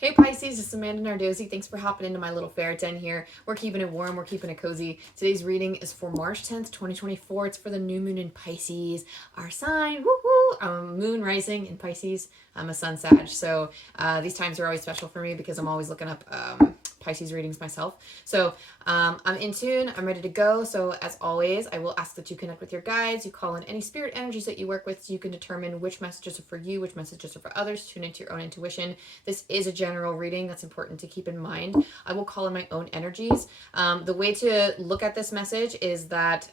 Hey Pisces, it's Amanda Nardozzi. Thanks for hopping into my little ferret den here. We're keeping it warm, we're keeping it cozy. Today's reading is for March 10th, 2024. It's for the new moon in Pisces, our sign. Woohoo! I'm a moon rising in Pisces. I'm a sun Sag. So these times are always special for me because I'm always looking up Pisces readings myself. So I'm in tune, I'm ready to go. So as always, I will ask that you connect with your guides, you call in any spirit energies that you work with so you can determine which messages are for you, which messages are for others. Tune into your own intuition. This is a general reading. That's important to keep in mind. I will call in my own energies. The way to look at this message is that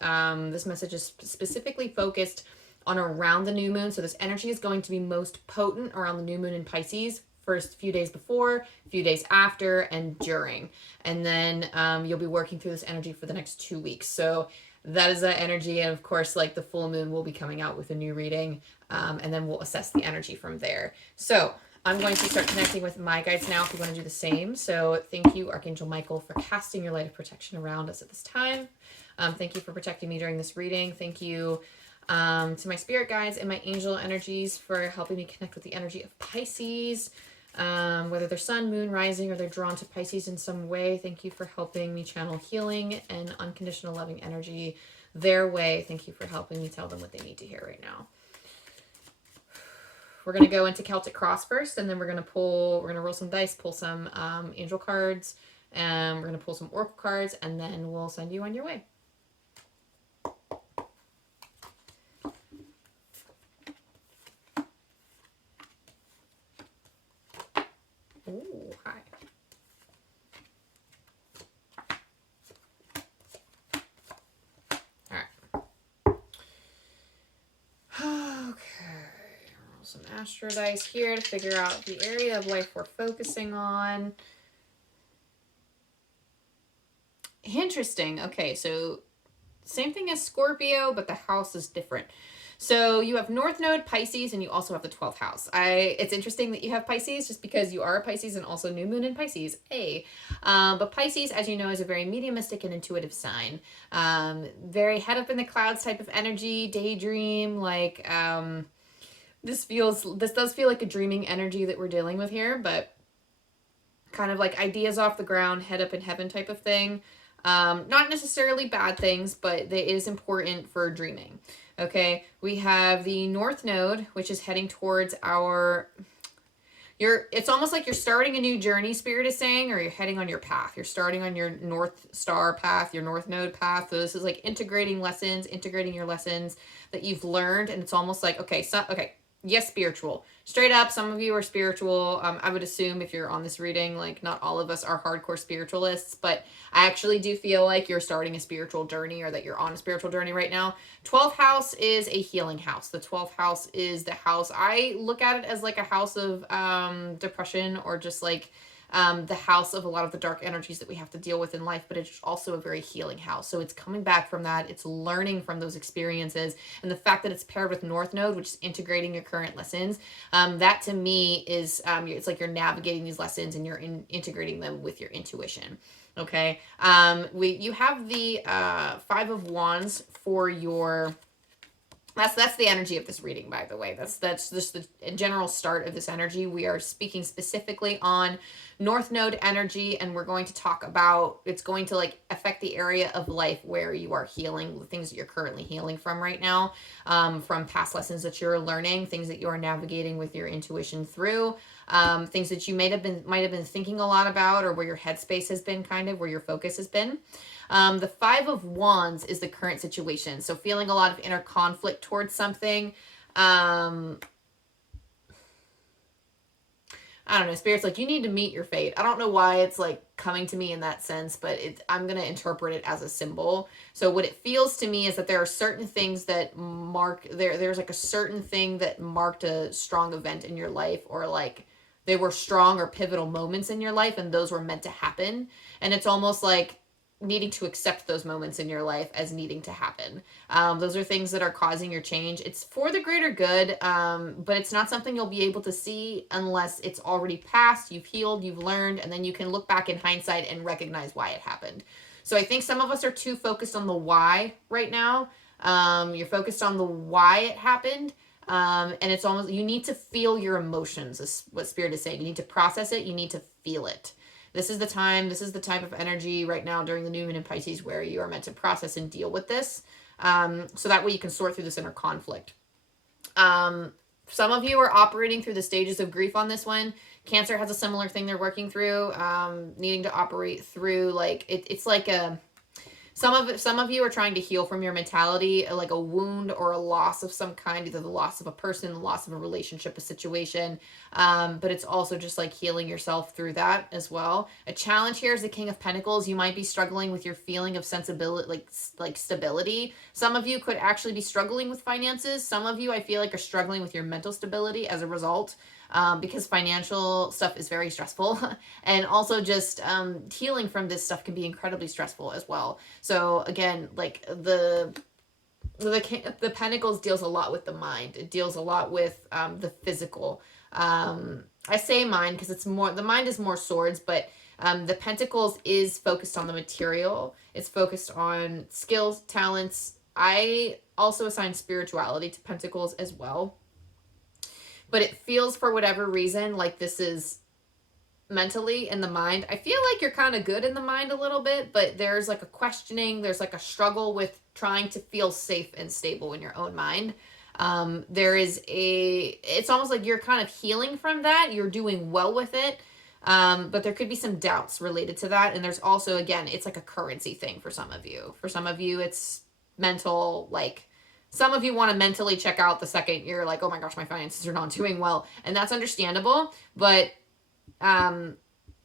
this message is specifically focused on around the new moon. So this energy is going to be most potent around the new moon in Pisces. First few days before, few days after, and during. And then you'll be working through this energy for the next 2 weeks. So that is that energy. And of course, like the full moon will be coming out with a new reading. And then we'll assess the energy from there. So I'm going to start connecting with my guides now if you want to do the same. So thank you, Archangel Michael, for casting your light of protection around us at this time. Thank you for protecting me during this reading. Thank you to my spirit guides and my angel energies for helping me connect with the energy of Pisces. Whether they're sun, moon, rising, or they're drawn to Pisces in some way. Thank you for helping me channel healing and unconditional loving energy their way. Thank you for helping me tell them what they need to hear right now. We're going to go into Celtic Cross first, and then we're going to roll some dice, pull some angel cards, and we're going to pull some oracle cards, and then we'll send you on your way. Ooh, hi. Some astro dice here to figure out the area of life we're focusing on. Interesting. Okay, so same thing as Scorpio, but the house is different. So you have North Node, Pisces, and you also have the 12th house. It's interesting that you have Pisces just because you are a Pisces and also new moon in Pisces. But Pisces, as you know, is a very mediumistic and intuitive sign. Very head up in the clouds type of energy, daydream, like this does feel like a dreaming energy that we're dealing with here, but kind of like ideas off the ground, head up in heaven type of thing. Not necessarily bad things, but it is important for dreaming. Okay, we have the North Node, which is heading towards it's almost like you're starting a new journey, Spirit is saying, or you're heading on your path. You're starting on your North Star path, your North Node path. So this is like integrating your lessons that you've learned. And it's almost like, okay, yes, spiritual. Straight up, some of you are spiritual. I would assume if you're on this reading, like not all of us are hardcore spiritualists, but I actually do feel like you're starting a spiritual journey or that you're on a spiritual journey right now. 12th house is a healing house. The 12th house is the house. I look at it as like a house of depression or just like the house of a lot of the dark energies that we have to deal with in life, but it's also a very healing house. So it's coming back from that. It's learning from those experiences. And the fact that it's paired with North Node, which is integrating your current lessons, that to me is, it's like you're navigating these lessons and you're integrating them with your intuition. Okay. You have the 5 of Wands for your... That's the energy of this reading, by the way. That's just the general start of this energy. We are speaking specifically on North Node energy, and we're going to talk about, it's going to like affect the area of life where you are healing, the things that you're currently healing from right now, from past lessons that you're learning, things that you are navigating with your intuition through, things that you might have been thinking a lot about, or where your headspace has been, kind of where your focus has been. The 5 of Wands is the current situation. So feeling a lot of inner conflict towards something. I don't know, Spirit's like, you need to meet your fate. I don't know why it's like coming to me in that sense, but I'm going to interpret it as a symbol. So what it feels to me is that there are certain things that there's like a certain thing that marked a strong event in your life, or like they were strong or pivotal moments in your life, and those were meant to happen. And it's almost like needing to accept those moments in your life as needing to happen. Those are things that are causing your change. It's for the greater good, but it's not something you'll be able to see unless it's already passed, you've healed, you've learned, and then you can look back in hindsight and recognize why it happened. So I think some of us are too focused on the why right now. You're focused on the why it happened, And it's almost, you need to feel your emotions, is what Spirit is saying. You need to process it. You need to feel it. This is the time, this is the type of energy right now during the new moon in Pisces where you are meant to process and deal with this. So that way you can sort through this inner conflict. Some of you are operating through the stages of grief on this one. Cancer has a similar thing they're working through, needing to operate through, like, it's like a, some of you are trying to heal from your mentality, like a wound or a loss of some kind, either the loss of a person, the loss of a relationship, a situation. But it's also just like healing yourself through that as well. A challenge here is the King of Pentacles. You might be struggling with your feeling of sensibility, like stability. Some of you could actually be struggling with finances. Some of you, I feel like, are struggling with your mental stability as a result. Because financial stuff is very stressful, and also just healing from this stuff can be incredibly stressful as well. So again, like the Pentacles deals a lot with the mind. It deals a lot with the physical. I say mind because it's more, the mind is more swords, but the Pentacles is focused on the material. It's focused on skills, talents. I also assign spirituality to Pentacles as well. But it feels, for whatever reason, like this is mentally in the mind. I feel like you're kind of good in the mind a little bit, but there's like a questioning, there's like a struggle with trying to feel safe and stable in your own mind. It's almost like you're kind of healing from that. You're doing well with it. But there could be some doubts related to that. And there's also, again, it's like a currency thing for some of you. For some of you, it's mental, like, some of you want to mentally check out the second you're like, oh my gosh, my finances are not doing well. And that's understandable. But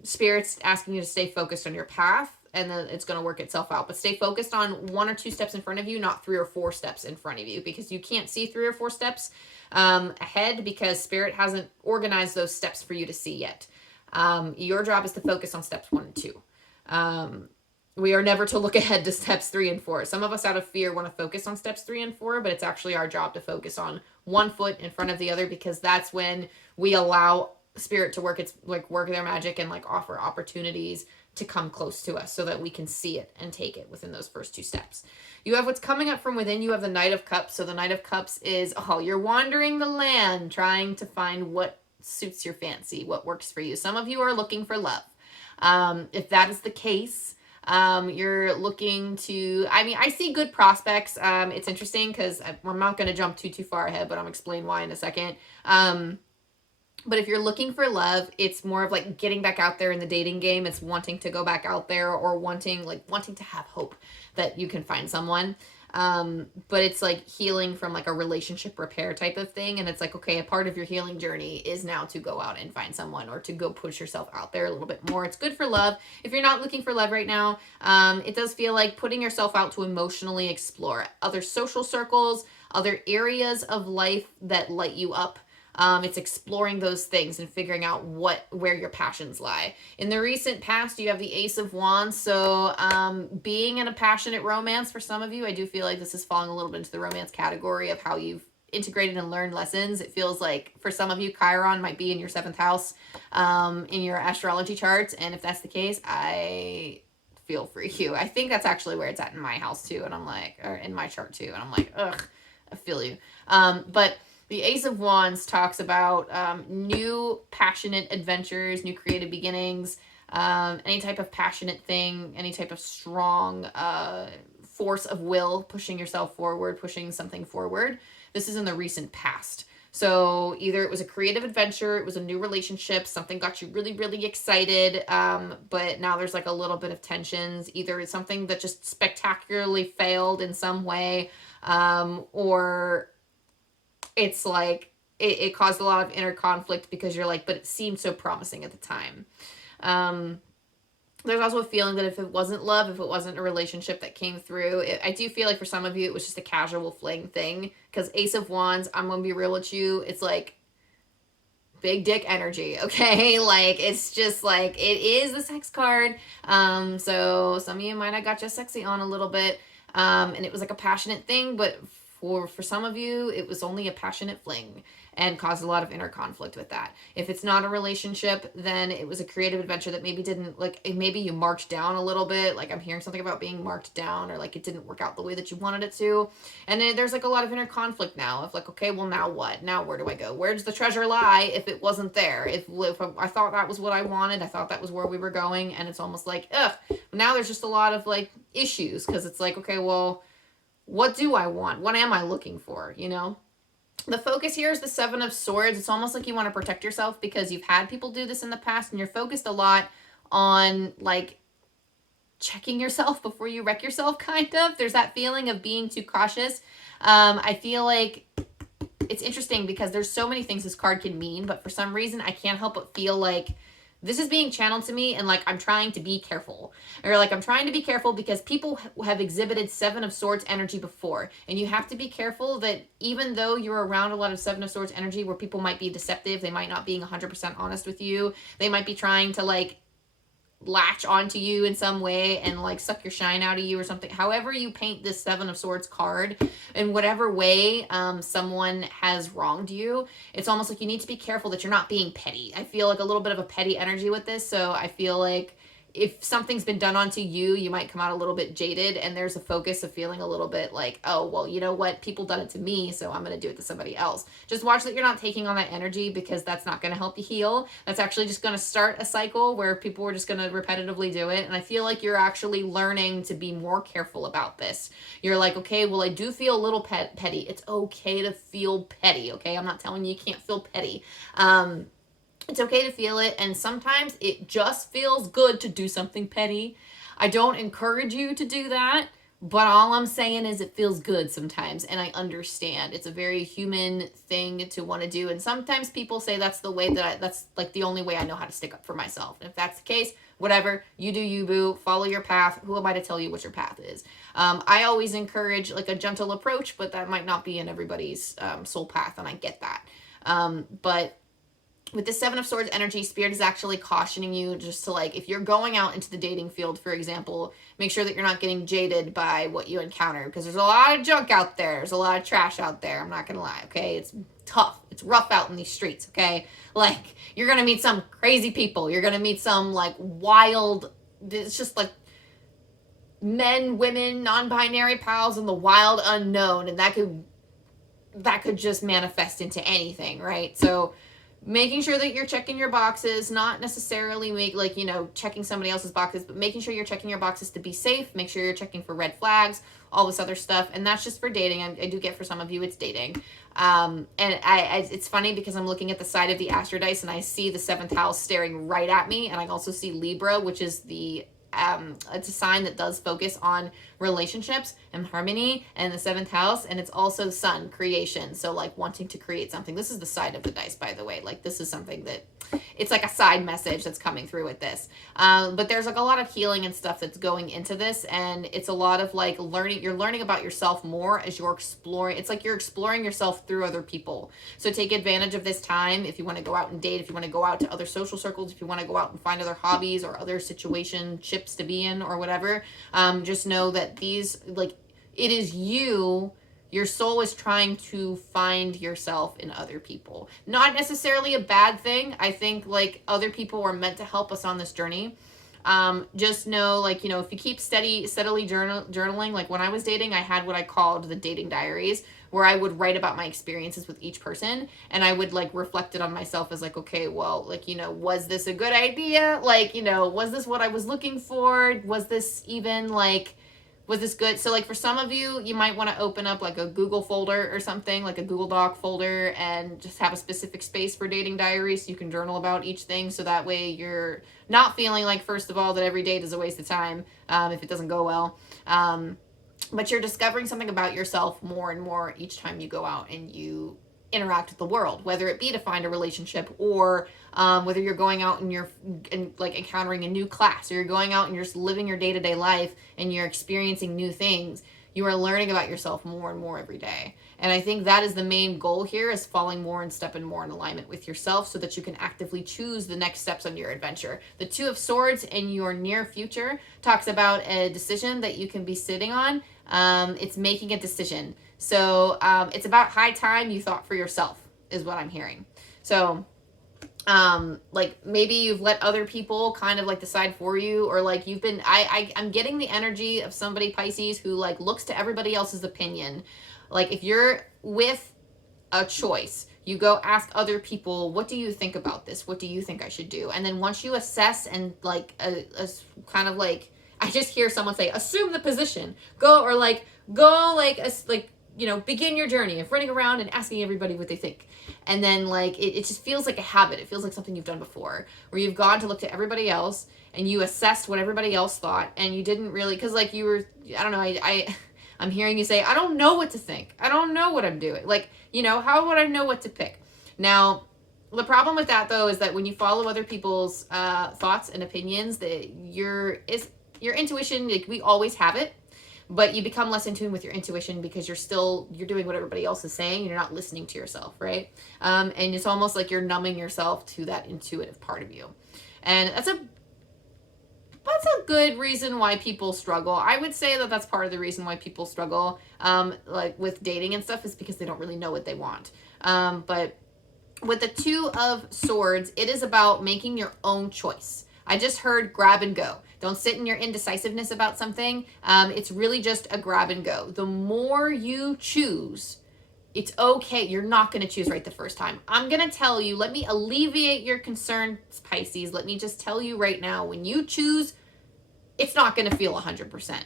Spirit's asking you to stay focused on your path, and then it's going to work itself out. But stay focused on 1 or 2 steps in front of you, not 3 or 4 steps in front of you, because you can't see 3 or 4 steps ahead because Spirit hasn't organized those steps for you to see yet. Your job is to focus on steps 1 and 2. We are never to look ahead to steps 3 and 4. Some of us out of fear want to focus on steps 3 and 4, but it's actually our job to focus on 1 foot in front of the other, because that's when we allow Spirit to work their magic and like offer opportunities to come close to us so that we can see it and take it within those first 2 steps. You have what's coming up from within. You have the Knight of Cups. So the Knight of Cups is, you're wandering the land trying to find what suits your fancy, what works for you. Some of you are looking for love. If that is the case, you're looking to, I see good prospects. It's interesting because I'm not going to jump too far ahead, but I'll explain why in a second. But if you're looking for love, it's more of like getting back out there in the dating game. It's wanting to go back out there, or wanting to have hope that you can find someone. But it's like healing from like a relationship repair type of thing. And it's like, okay, a part of your healing journey is now to go out and find someone, or to go push yourself out there a little bit more. It's good for love. If you're not looking for love right now, it does feel like putting yourself out to emotionally explore other social circles, other areas of life that light you up. It's exploring those things and figuring out where your passions lie. In the recent past, you have the Ace of Wands. So being in a passionate romance for some of you, I do feel like this is falling a little bit into the romance category of how you've integrated and learned lessons. It feels like for some of you, Chiron might be in your 7th house in your astrology charts. And if that's the case, I feel for you. I think that's actually where it's at in my house too. And I'm like, or in my chart too. And I'm like, ugh, I feel you. But the Ace of Wands talks about new passionate adventures, new creative beginnings, any type of passionate thing, any type of strong force of will, pushing yourself forward, pushing something forward. This is in the recent past. So either it was a creative adventure, it was a new relationship, something got you really, really excited, but now there's like a little bit of tensions. Either it's something that just spectacularly failed in some way, or it's like it caused a lot of inner conflict because you're like, but it seemed so promising at the time. There's also a feeling that if it wasn't love, if it wasn't a relationship that came through, I do feel like for some of you, it was just a casual fling thing. Because Ace of Wands, I'm going to be real with you, it's like big dick energy, okay? Like, it's just like, it is the sex card. So some of you might have got your sexy on a little bit. And it was like a passionate thing, but for some of you, it was only a passionate fling. and caused a lot of inner conflict with that. If it's not a relationship, then it was a creative adventure that maybe didn't, like, maybe you marked down a little bit. Like, I'm hearing something about being marked down, or like it didn't work out the way that you wanted it to. And then there's like a lot of inner conflict now of like, okay, well, now what? Now where do I go? Where does the treasure lie if it wasn't there? If I thought that was what I wanted, I thought that was where we were going, and it's almost like, ugh. Now there's just a lot of like issues, because it's like, okay, well, what do I want? What am I looking for? You know? The focus here is the Seven of Swords. It's almost like you want to protect yourself because you've had people do this in the past, and you're focused a lot on like checking yourself before you wreck yourself, kind of. There's that feeling of being too cautious. I feel like it's interesting because there's so many things this card can mean, but for some reason I can't help but feel like this is being channeled to me, and like I'm trying to be careful, or like I'm trying to be careful because people have exhibited Seven of Swords energy before, and you have to be careful that even though you're around a lot of Seven of Swords energy where people might be deceptive, they might not being 100% honest with you, they might be trying to like latch onto you in some way and like suck your shine out of you or something. However you paint this Seven of Swords card, in whatever way someone has wronged you, it's almost like you need to be careful that you're not being petty. I feel like a little bit of a petty energy with this, so I feel like if something's been done onto you, you might come out a little bit jaded, and there's a focus of feeling a little bit like, oh, well, you know what? People done it to me, so I'm going to do it to somebody else. Just watch that you're not taking on that energy, because that's not going to help you heal. That's actually just going to start a cycle where people are just going to repetitively do it. And I feel like you're actually learning to be more careful about this. You're like, okay, well, I do feel a little petty. It's okay to feel petty, okay? I'm not telling you can't feel petty. It's okay to feel it, and sometimes it just feels good to do something petty. I don't encourage you to do that, but all I'm saying is it feels good sometimes, and I understand. It's a very human thing to want to do, and sometimes people say that's the way that that's like the only way I know how to stick up for myself. And if that's the case, whatever, you do you, boo. Follow your path. Who am I to tell you what your path is? I always encourage like a gentle approach, but that might not be in everybody's soul path, and I get that. But with the Seven of Swords energy, Spirit is actually cautioning you just to, like, if you're going out into the dating field, for example, make sure that you're not getting jaded by what you encounter, because there's a lot of junk out there. There's a lot of trash out there. I'm not going to lie, okay? It's tough. It's rough out in these streets, okay? Like, you're going to meet some crazy people. You're going to meet some, like, wild, it's just, like, men, women, non-binary pals, and the wild unknown, and that could just manifest into anything, right? So making sure that you're checking your boxes, not necessarily checking somebody else's boxes, but making sure you're checking your boxes to be safe. Make sure you're checking for red flags, all this other stuff. And that's just for dating. I do get for some of you it's dating. And it's funny because I'm looking at the side of the Astro Dice and I see the 7th house staring right at me. And I also see Libra, which is it's a sign that does focus on relationships and harmony, and the 7th house, and it's also Sun, creation, so like wanting to create something. This is the side of the dice, by the way. Like, this is something that it's like a side message that's coming through with this, but there's like a lot of healing and stuff that's going into this, and it's a lot of like you're learning about yourself more as you're exploring. It's like you're exploring yourself through other people, so take advantage of this time if you want to go out and date, if you want to go out to other social circles, if you want to go out and find other hobbies or other situationships to be in or whatever. Just know that it is you. Your soul is trying to find yourself in other people. Not necessarily a bad thing. I think like other people are meant to help us on this journey. Just know, if you keep steadily journaling, like when I was dating, I had what I called the dating diaries, where I would write about my experiences with each person, and I would like reflect it on myself as like, okay, well, was this a good idea? Was this what I was looking for? Was this even was this good? So like for some of you, you might want to open up like a Google folder or something, like a Google Doc folder, and just have a specific space for dating diaries so you can journal about each thing. So that way you're not feeling like, first of all, that every date is a waste of time if it doesn't go well. But you're discovering something about yourself more and more each time you go out and you interact with the world, whether it be to find a relationship or whether you're going out and you're encountering a new class, or you're going out and you're just living your day-to-day life and you're experiencing new things. You are learning about yourself more and more every day. And I think that is the main goal here, is falling more and stepping more in alignment with yourself so that you can actively choose the next steps on your adventure. The 2 of Swords in your near future talks about a decision that you can be sitting on. It's making a decision. So it's about high time you thought for yourself. is what I'm hearing. So like maybe you've let other people kind of like decide for you, or like you've been, I'm getting the energy of somebody, Pisces, who like looks to everybody else's opinion. Like if you're with a choice, you go ask other people, what do you think about this? What do you think I should do? And then once you assess and like a kind of like, I just hear someone say, assume the position, go, or like go like you know, begin your journey of running around and asking everybody what they think. And then like it just feels like a habit. It feels like something you've done before, where you've gone to look to everybody else and you assessed what everybody else thought, and you didn't really, because like you were, I don't know, I'm hearing you say, I don't know what to think. I don't know what I'm doing. Like, you know, how would I know what to pick? Now, the problem with that though is that when you follow other people's thoughts and opinions, that your intuition, like we always have it, but you become less in tune with your intuition because you're doing what everybody else is saying and you're not listening to yourself, right? And it's almost like you're numbing yourself to that intuitive part of you. And that's a good reason why people struggle. I would say that that's part of the reason why people struggle, like with dating and stuff, is because they don't really know what they want. But with the Two of Swords, it is about making your own choice. I just heard grab and go. Don't sit in your indecisiveness about something. It's really just a grab and go. The more you choose, it's okay. You're not going to choose right the first time. I'm going to tell you, let me alleviate your concerns, Pisces. Let me just tell you right now, when you choose, it's not going to feel 100%.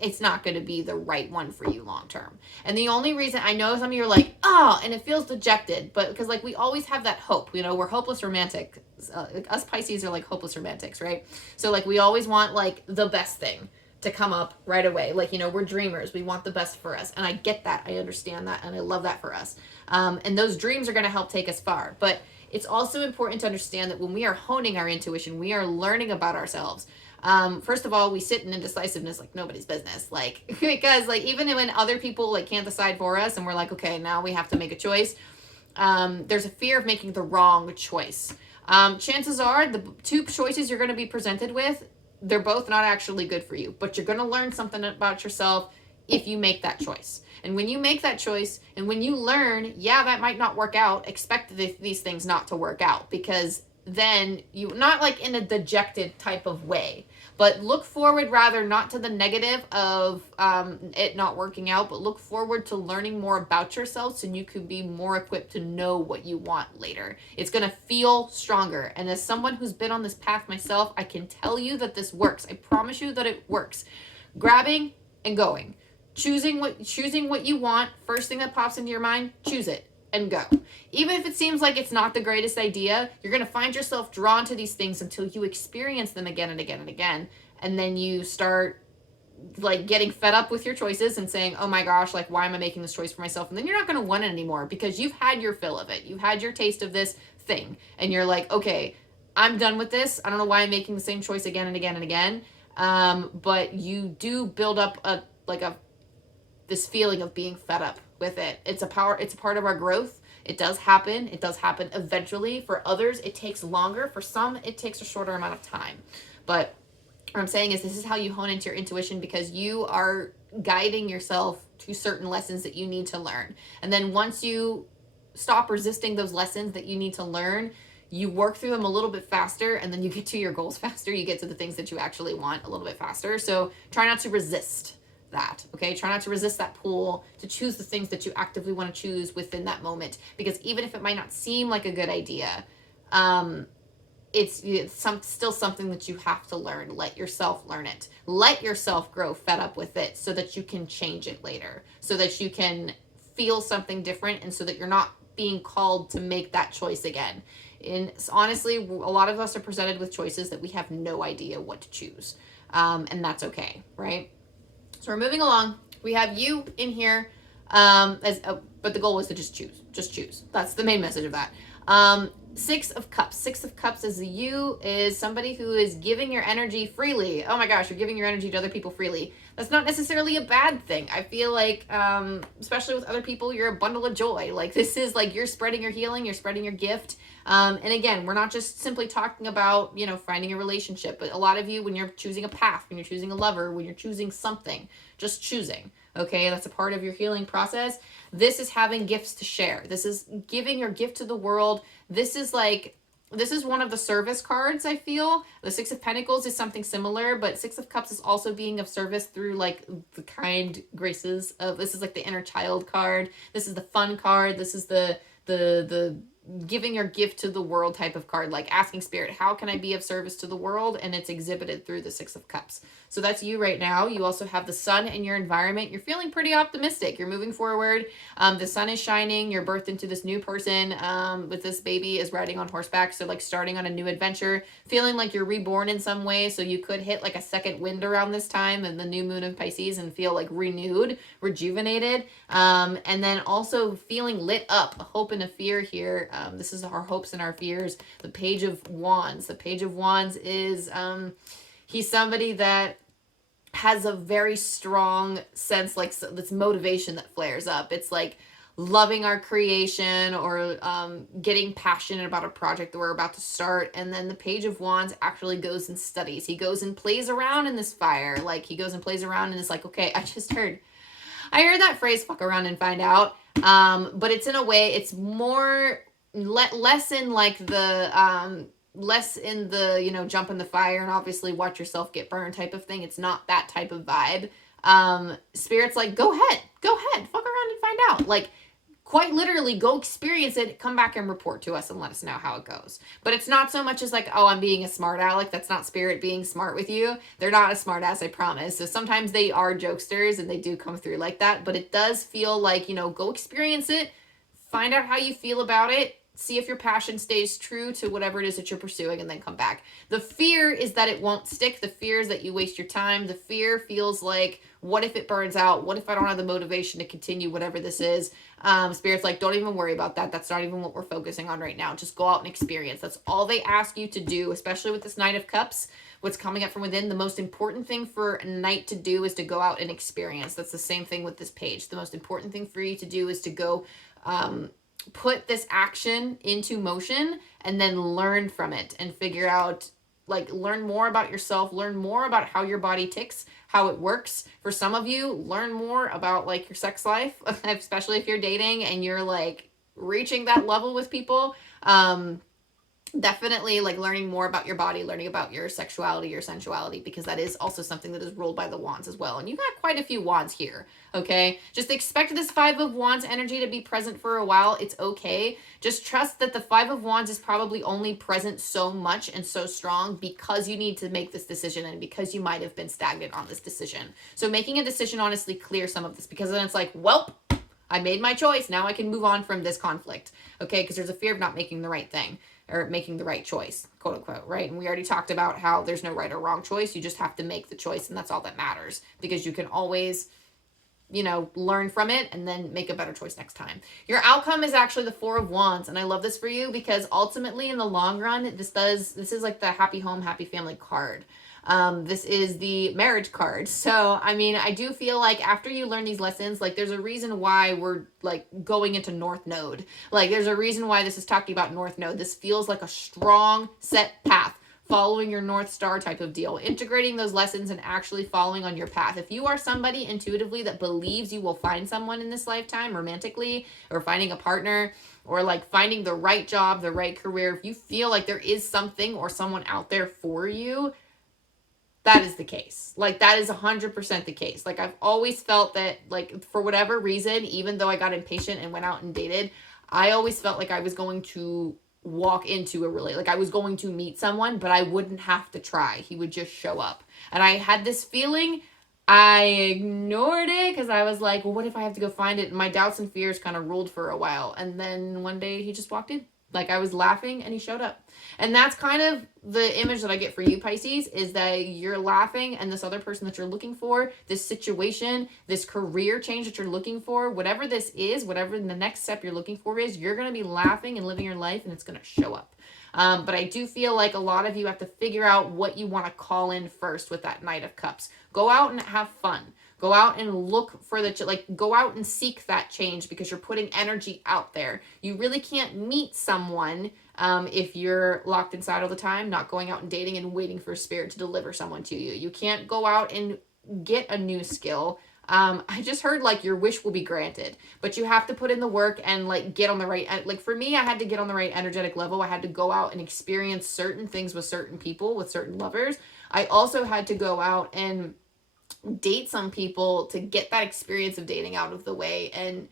It's not going to be the right one for you long term. And the only reason, I know some of you are like, oh, and it feels dejected, but because like we always have that hope, you know, we're hopeless romantic. Us Pisces are like hopeless romantics, right? So like we always want like the best thing to come up right away. Like, you know, we're dreamers. We want the best for us. And I get that. I understand that. And I love that for us. And those dreams are going to help take us far. But it's also important to understand that when we are honing our intuition, we are learning about ourselves. First of all, we sit in indecisiveness like nobody's business, like, because like even when other people like can't decide for us and we're like, okay, now we have to make a choice, there's a fear of making the wrong choice. Chances are the two choices you're going to be presented with, they're both not actually good for you, but you're going to learn something about yourself if you make that choice. And when you make that choice and when you learn, yeah, that might not work out, expect these things not to work out, because then you, not like in a dejected type of way, but look forward rather not to the negative of it not working out, but look forward to learning more about yourself so you can be more equipped to know what you want later. It's going to feel stronger. And as someone who's been on this path myself, I can tell you that this works. I promise you that it works. Grabbing and going. Choosing what you want, first thing that pops into your mind, choose it and go. Even if it seems like it's not the greatest idea, you're going to find yourself drawn to these things until you experience them again and again and again. And then you start like getting fed up with your choices and saying, oh my gosh, like, why am I making this choice for myself? And then you're not going to want it anymore because you've had your fill of it. You've had your taste of this thing. And you're like, okay, I'm done with this. I don't know why I'm making the same choice again and again and again. But you do build up this feeling of being fed up with it. It's a part of our growth. It does happen eventually. For others, it takes longer. For some, it takes a shorter amount of time. But what I'm saying is this is how you hone into your intuition, because you are guiding yourself to certain lessons that you need to learn. And then once you stop resisting those lessons that you need to learn, you work through them a little bit faster, and then you get to your goals faster. You get to the things that you actually want a little bit faster. So try not to resist that. Okay. Try not to resist that pull to choose the things that you actively want to choose within that moment, because even if it might not seem like a good idea, it's still something that you have to learn. Let yourself learn it. Let yourself grow fed up with it so that you can change it later, so that you can feel something different, and so that you're not being called to make that choice again. And honestly, a lot of us are presented with choices that we have no idea what to choose. And that's okay. Right. So we're moving along. We have you in here, but the goal was to just choose. That's the main message of that. Six of Cups. Six of Cups is somebody who is giving your energy freely. Oh my gosh, you're giving your energy to other people freely. That's not necessarily a bad thing. I feel like, especially with other people, you're a bundle of joy. Like, this is like you're spreading your healing, you're spreading your gift. And again, we're not just simply talking about, finding a relationship, but a lot of you, when you're choosing a path, when you're choosing a lover, when you're choosing something, just choosing. Okay, that's a part of your healing process. This is having gifts to share. This is giving your gift to the world. This is one of the service cards, I feel. The Six of Pentacles is something similar, but Six of Cups is also being of service through like the kind graces of, this is like the inner child card. This is the fun card. This is the giving your gift to the world type of card, like asking spirit, how can I be of service to the world? And it's exhibited through the Six of Cups. So that's you right now. You also have the sun in your environment. You're feeling pretty optimistic. You're moving forward. The sun is shining. You're birthed into this new person. With this baby is riding on horseback. So like starting on a new adventure, feeling like you're reborn in some way. So you could hit like a second wind around this time and the new moon of Pisces and feel like renewed, rejuvenated. And then also feeling lit up, a hope and a fear here. This is our hopes and our fears. The Page of Wands. The Page of Wands is, he's somebody that has a very strong sense, like this motivation that flares up. It's like loving our creation or getting passionate about a project that we're about to start. And then the Page of Wands actually goes and studies. He goes and plays around in this fire. Like he goes and plays around and is like, okay, I heard that phrase, fuck around and find out. But it's in a way, it's more, less in like the, less in the, you know, jump in the fire and obviously watch yourself get burned type of thing. It's not that type of vibe. Spirit's like, go ahead, fuck around and find out. Like, quite literally, go experience it, come back and report to us and let us know how it goes. But it's not so much as like, oh, I'm being a smart aleck. That's not spirit being smart with you. They're not a smart ass, I promise. So sometimes they are jokesters and they do come through like that. But it does feel like, you know, go experience it, find out how you feel about it, see if your passion stays true to whatever it is that you're pursuing, and then come back. The fear is that it won't stick. The fear is that you waste your time. The fear feels like, what if it burns out? What if I don't have the motivation to continue whatever this is? Spirit's like, don't even worry about that. That's not even what we're focusing on right now. Just go out and experience. That's all they ask you to do, especially with this Knight of Cups. What's coming up from within, the most important thing for a knight to do is to go out and experience. That's the same thing with this page. The most important thing for you to do is to go put this action into motion and then learn from it and figure out, like, learn more about yourself, learn more about how your body ticks, how it works. For some of you, learn more about like your sex life, especially if you're dating and you're like reaching that level with people. Definitely like learning more about your body, learning about your sexuality, your sensuality, because that is also something that is ruled by the wands as well. And you got quite a few wands here, okay? Just expect this Five of Wands energy to be present for a while. It's okay. Just trust that the Five of Wands is probably only present so much and so strong because you need to make this decision and because you might have been stagnant on this decision. So making a decision honestly clears some of this, because then it's like, well, I made my choice. Now I can move on from this conflict, okay? Because there's a fear of not making the right thing, or making the right choice, quote unquote, right? And we already talked about how there's no right or wrong choice. You just have to make the choice, and that's all that matters, because you can always, you know, learn from it and then make a better choice next time. Your outcome is actually the Four of Wands, and I love this for you because ultimately in the long run, this is like the happy home, happy family card. This is the marriage card. So, I mean, I do feel like after you learn these lessons, like there's a reason why we're like going into North Node. Like there's a reason why this is talking about North Node. This feels like a strong set path, following your North Star type of deal, integrating those lessons and actually following on your path. If you are somebody intuitively that believes you will find someone in this lifetime romantically, or finding a partner, or like finding the right job, the right career, if you feel like there is something or someone out there for you, that is the case. Like that is 100% the case. Like I've always felt that, like, for whatever reason, even though I got impatient and went out and dated, I always felt like I was going to walk into a like I was going to meet someone, but I wouldn't have to try. He would just show up. And I had this feeling, I ignored it because I was like, well, what if I have to go find it? And my doubts and fears kind of ruled for a while. And then one day he just walked in. Like I was laughing and he showed up. And that's kind of the image that I get for you, Pisces, is that you're laughing and this other person that you're looking for, this situation, this career change that you're looking for, whatever this is, whatever the next step you're looking for is, you're going to be laughing and living your life and it's going to show up. But I do feel like a lot of you have to figure out what you want to call in first with that Knight of Cups. Go out and have fun. Go out and look for go out and seek that change because you're putting energy out there. You really can't meet someone if you're locked inside all the time, not going out and dating and waiting for spirit to deliver someone to you. You can't go out and get a new skill I just heard like your wish will be granted, but you have to put in the work and like get on the right, like for me, I had to get on the right energetic level. I had to go out and experience certain things with certain people, with certain lovers. I also had to go out and date some people to get that experience of dating out of the way and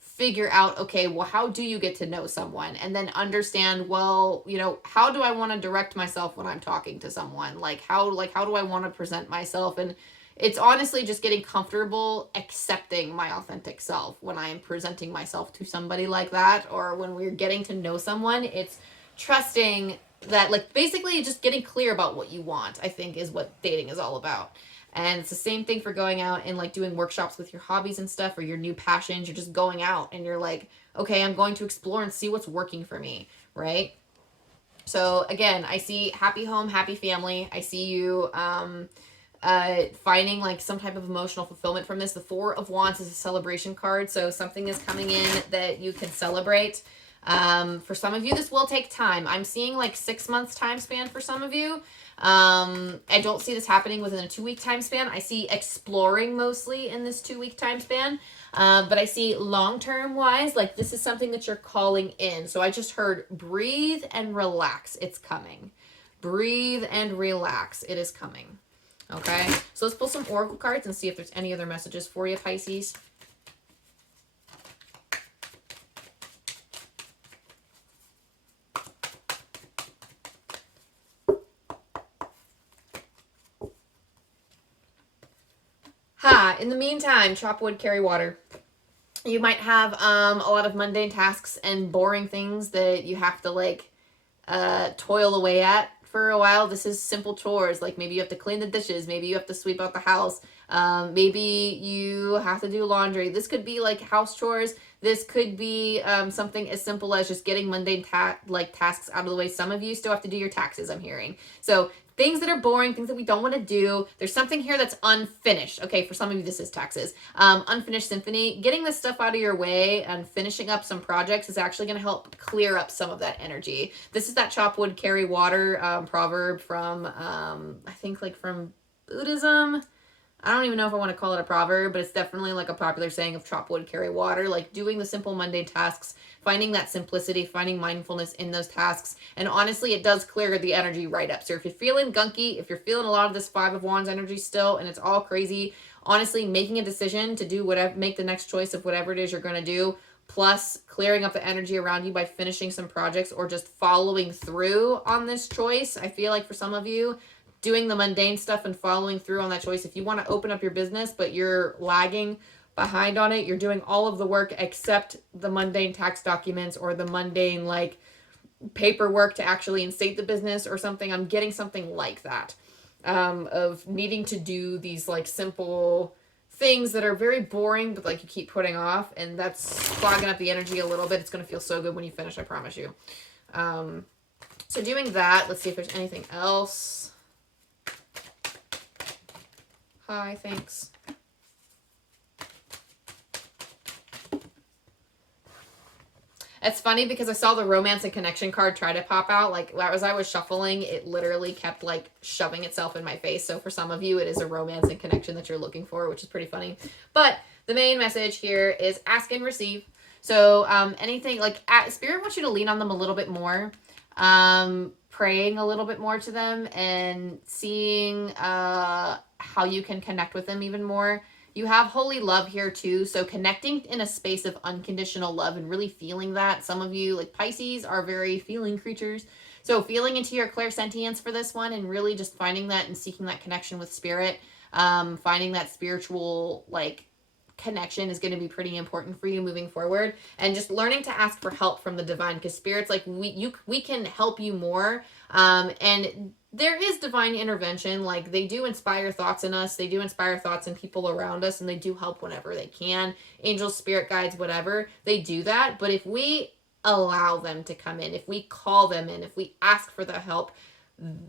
figure out, okay, well, how do you get to know someone? And then understand, well, you know, how do I want to direct myself when I'm talking to someone? How do I want to present myself? And it's honestly just getting comfortable accepting my authentic self when I am presenting myself to somebody like that, or when we're getting to know someone. It's trusting that, like, basically just getting clear about what you want, I think, is what dating is all about. And it's the same thing for going out and like doing workshops with your hobbies and stuff, or your new passions. You're just going out and you're like, okay, I'm going to explore and see what's working for me, right? So again, I see happy home, happy family. I see you finding like some type of emotional fulfillment from this. The Four of Wands is a celebration card, so something is coming in that you can celebrate. For some of you, this will take time. I'm seeing like 6 months time span for some of you. I don't see this happening within a 2-week time span. I see exploring mostly in this 2-week time span. But I see long-term wise, like this is something that you're calling in. So I just heard breathe and relax. It's coming. Breathe and relax. It is coming. Okay. So let's pull some oracle cards and see if there's any other messages for you, Pisces. In the meantime, chop wood, carry water. You might have a lot of mundane tasks and boring things that you have to like toil away at for a while. This is simple chores. Like maybe you have to clean the dishes. Maybe you have to sweep out the house. Maybe you have to do laundry. This could be like house chores. This could be something as simple as just getting mundane tasks out of the way. Some of you still have to do your taxes, I'm hearing. So things that are boring, things that we don't want to do. There's something here that's unfinished. Okay, for some of you, this is taxes. Unfinished symphony. Getting this stuff out of your way and finishing up some projects is actually going to help clear up some of that energy. This is that chop wood, carry water proverb from, I think like from Buddhism. I don't even know if I want to call it a proverb, but it's definitely like a popular saying of chop wood, carry water, like doing the simple mundane tasks, finding that simplicity, finding mindfulness in those tasks. And honestly, it does clear the energy right up. So if you're feeling gunky, if you're feeling a lot of this Five of Wands energy still, and it's all crazy, honestly, making a decision to do whatever, make the next choice of whatever it is you're going to do, plus clearing up the energy around you by finishing some projects or just following through on this choice. I feel like for some of you, doing the mundane stuff and following through on that choice. If you want to open up your business, but you're lagging behind on it, you're doing all of the work except the mundane tax documents or the mundane like paperwork to actually instate the business or something. I'm getting something like that, of needing to do these like simple things that are very boring, but like you keep putting off, and that's clogging up the energy a little bit. It's going to feel so good when you finish, I promise you. So doing that, let's see if there's anything else. Hi, thanks. It's funny because I saw the romance and connection card try to pop out. Like as I was shuffling, it literally kept like shoving itself in my face. So for some of you, it is a romance and connection that you're looking for, which is pretty funny. But the main message here is ask and receive. So anything like Spirit wants you to lean on them a little bit more. Praying a little bit more to them and seeing how you can connect with them even more. You have holy love here too, so connecting in a space of unconditional love and really feeling that. Some of you, like Pisces, are very feeling creatures, so feeling into your clairsentience for this one and really just finding that and seeking that connection with spirit, finding that spiritual like connection is going to be pretty important for you moving forward, and just learning to ask for help from the divine, because spirit's like we can help you more, and there is divine intervention. Like they do inspire thoughts in us, they do inspire thoughts in people around us, and they do help whenever they can. Angels, spirit guides, whatever, they do that. But if we allow them to come in, if we call them in, if we ask for the help,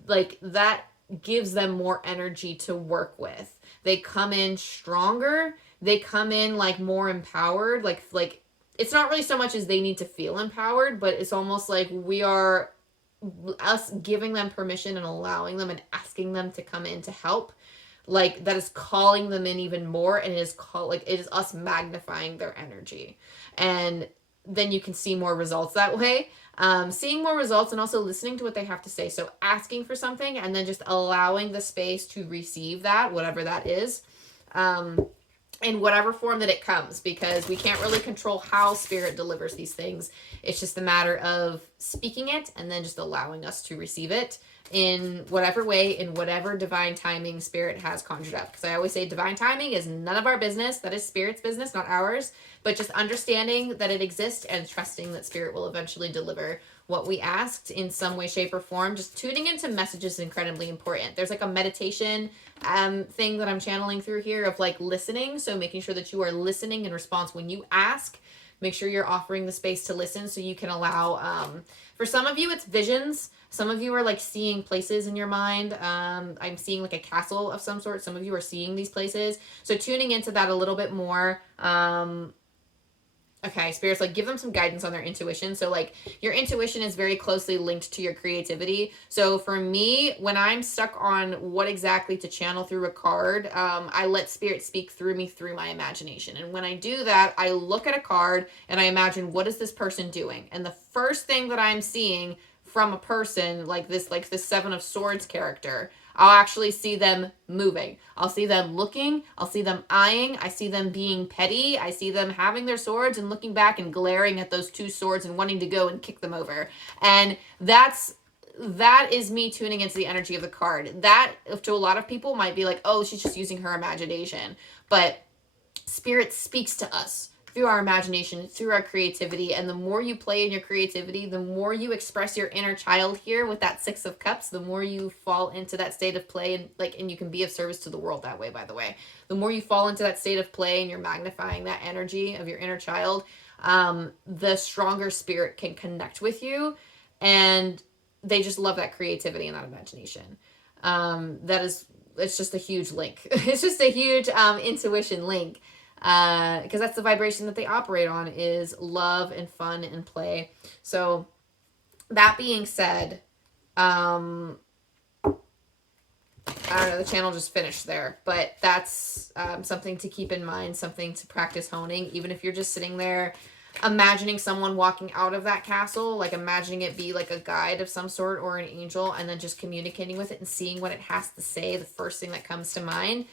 like that gives them more energy to work with. They come in stronger, they come in like more empowered, like it's not really so much as they need to feel empowered, but it's almost like we are us giving them permission and allowing them and asking them to come in to help. like that is calling them in even more, and it is us magnifying their energy. And then you can see more results that way. Seeing more results and also listening to what they have to say. So asking for something and then just allowing the space to receive that, whatever that is, in whatever form that it comes, because we can't really control how spirit delivers these things. It's just a matter of speaking it and then just allowing us to receive it in whatever way, in whatever divine timing spirit has conjured up. Because I always say divine timing is none of our business. That is spirit's business, not ours. But just understanding that it exists and trusting that spirit will eventually deliver what we asked in some way, shape, or form. Just tuning into messages is incredibly important. There's like a meditation thing that I'm channeling through here of like listening. So making sure that you are listening in response when you ask. Make sure you're offering the space to listen so you can allow, for some of you, it's visions. Some of you are like seeing places in your mind. I'm seeing like a castle of some sort. Some of you are seeing these places. So tuning into that a little bit more. Okay, spirits, like give them some guidance on their intuition. So like your intuition is very closely linked to your creativity. So for me, when I'm stuck on what exactly to channel through a card, I let spirit speak through me through my imagination. And when I do that, I look at a card and I imagine, what is this person doing? And the first thing that I'm seeing from a person like this Seven of Swords character, I'll actually see them moving. I'll see them looking. I'll see them eyeing. I see them being petty. I see them having their swords and looking back and glaring at those two swords and wanting to go and kick them over. And that is me tuning into the energy of the card. That, to a lot of people, might be like, oh, she's just using her imagination. But spirit speaks to us through our imagination, through our creativity. And the more you play in your creativity, the more you express your inner child here with that Six of Cups, the more you fall into that state of play, and you can be of service to the world that way, by the way. The more you fall into that state of play and you're magnifying that energy of your inner child, the stronger spirit can connect with you. And they just love that creativity and that imagination. It's just a huge link. It's just a huge intuition link. Because that's the vibration that they operate on, is love and fun and play. So that being said, I don't know, the channel just finished there, but that's something to keep in mind, something to practice honing. Even if you're just sitting there imagining someone walking out of that castle, like imagining it be like a guide of some sort or an angel, and then just communicating with it and seeing what it has to say, the first thing that comes to mind.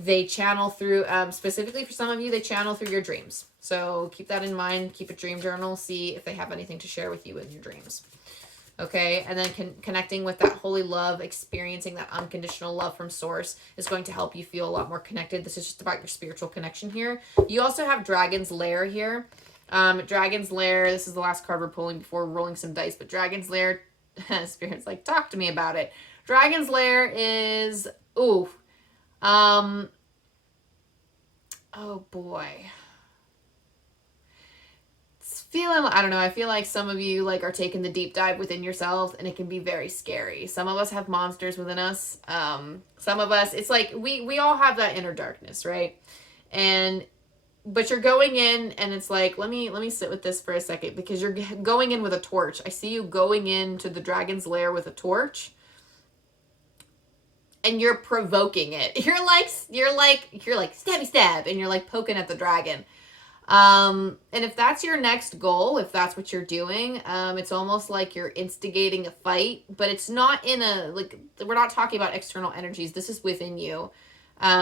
They channel through, specifically for some of you, they channel through your dreams. So keep that in mind. Keep a dream journal. See if they have anything to share with you in your dreams. Okay, and then connecting with that holy love, experiencing that unconditional love from source is going to help you feel a lot more connected. This is just about your spiritual connection here. You also have Dragon's Lair here. Dragon's Lair, this is the last card we're pulling before rolling some dice, but Dragon's Lair, Spirit's like, talk to me about it. Dragon's Lair is, oh boy. It's feeling, I don't know, I feel like some of you like are taking the deep dive within yourself, and it can be very scary. Some of us have monsters within us. Some of us, it's like we all have that inner darkness, right? But you're going in and it's like, let me sit with this for a second, because you're going in with a torch. I see you going into the Dragon's Lair with a torch. And you're provoking it. You're like stabby stab, and you're like poking at the dragon. And if that's your next goal, if that's what you're doing, it's almost like you're instigating a fight, but it's not in a, like, we're not talking about external energies. This is within you.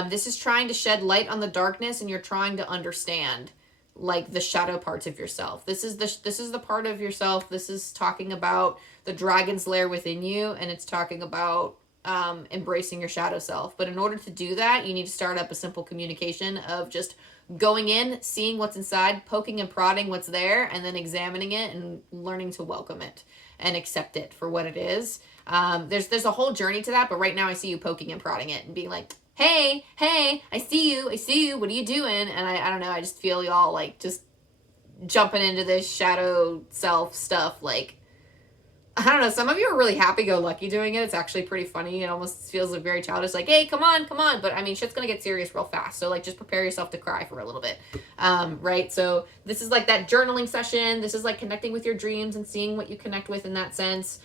This is trying to shed light on the darkness, and you're trying to understand like the shadow parts of yourself. This is the part of yourself. This is talking about the dragon's lair within you, and it's talking about embracing your shadow self. But in order to do that, you need to start up a simple communication of just going in, seeing what's inside, poking and prodding what's there, and then examining it and learning to welcome it and accept it for what it is. There's a whole journey to that, but right now I see you poking and prodding it and being like, hey, I see you, what are you doing? And I don't know, I just feel y'all like just jumping into this shadow self stuff, like, I don't know, some of you are really happy-go-lucky doing it. It's actually pretty funny. It almost feels like very childish, like, hey, come on. But, I mean, shit's gonna get serious real fast. So, like, just prepare yourself to cry for a little bit, right? So this is like that journaling session. This is like connecting with your dreams and seeing what you connect with in that sense.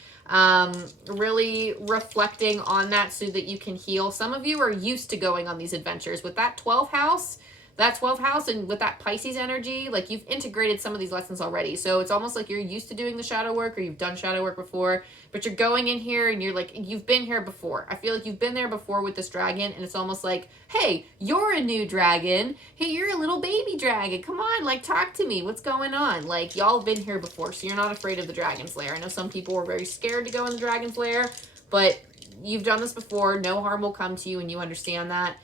Really reflecting on that so that you can heal. Some of you are used to going on these adventures with that 12th house. That 12th house and with that Pisces energy, like you've integrated some of these lessons already. So it's almost like you're used to doing the shadow work, or you've done shadow work before, but you're going in here and you're like, you've been here before. I feel like you've been there before with this dragon, and it's almost like, hey, you're a new dragon. Hey, you're a little baby dragon. Come on, like, talk to me. What's going on? Like, y'all have been here before, so you're not afraid of the dragon's lair. I know some people were very scared to go in the dragon's lair, but you've done this before. No harm will come to you, and you understand that.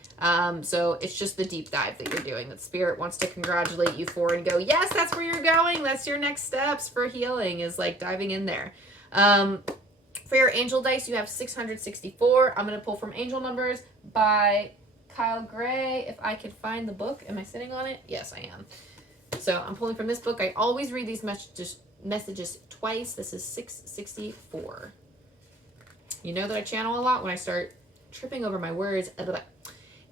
So it's just the deep dive that you're doing that Spirit wants to congratulate you for and go, yes, that's where you're going. That's your next steps for healing, is like diving in there. For your angel dice, you have 664. I'm going to pull from Angel Numbers by Kyle Gray. If I could find the book. Am I sitting on it? Yes, I am. So I'm pulling from this book. I always read these messages twice. This is 664. You know that I channel a lot when I start tripping over my words.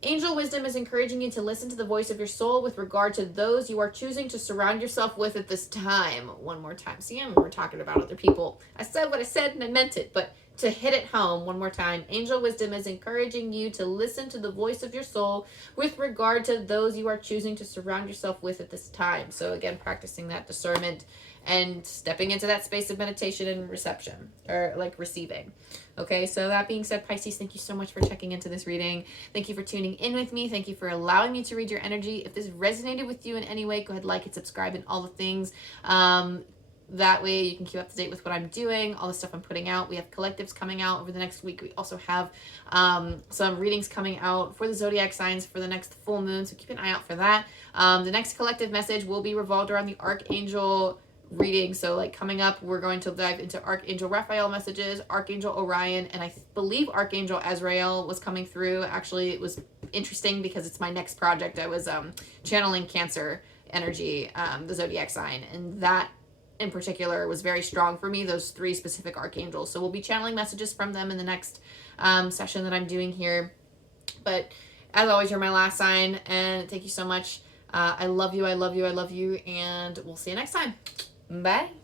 Angel wisdom is encouraging you to listen to the voice of your soul with regard to those you are choosing to surround yourself with at this time. One more time. See, we're talking about other people. I said what I said and I meant it, but to hit it home one more time, angel wisdom is encouraging you to listen to the voice of your soul with regard to those you are choosing to surround yourself with at this time. So again, practicing that discernment and stepping into that space of meditation and reception, or like receiving. Okay, so that being said, Pisces, thank you so much for checking into this reading. Thank you for tuning in with me. Thank you for allowing me to read your energy. If this resonated with you in any way, go ahead, like and subscribe and all the things. That way you can keep up to date with what I'm doing, all the stuff I'm putting out. We have collectives coming out over the next week. We also have some readings coming out for the zodiac signs for the next full moon, so keep an eye out for that. The next collective message will be revolved around the Archangel reading. So like coming up, we're going to dive into Archangel Raphael messages, Archangel Orion, and I believe Archangel Azrael was coming through. Actually, it was interesting because it's my next project. I was channeling Cancer energy, the zodiac sign, and that in particular was very strong for me, those three specific archangels. So we'll be channeling messages from them in the next session that I'm doing here. But as always, you're my last sign, and thank you so much. I love you, I love you, I love you, and we'll see you next time. Bye.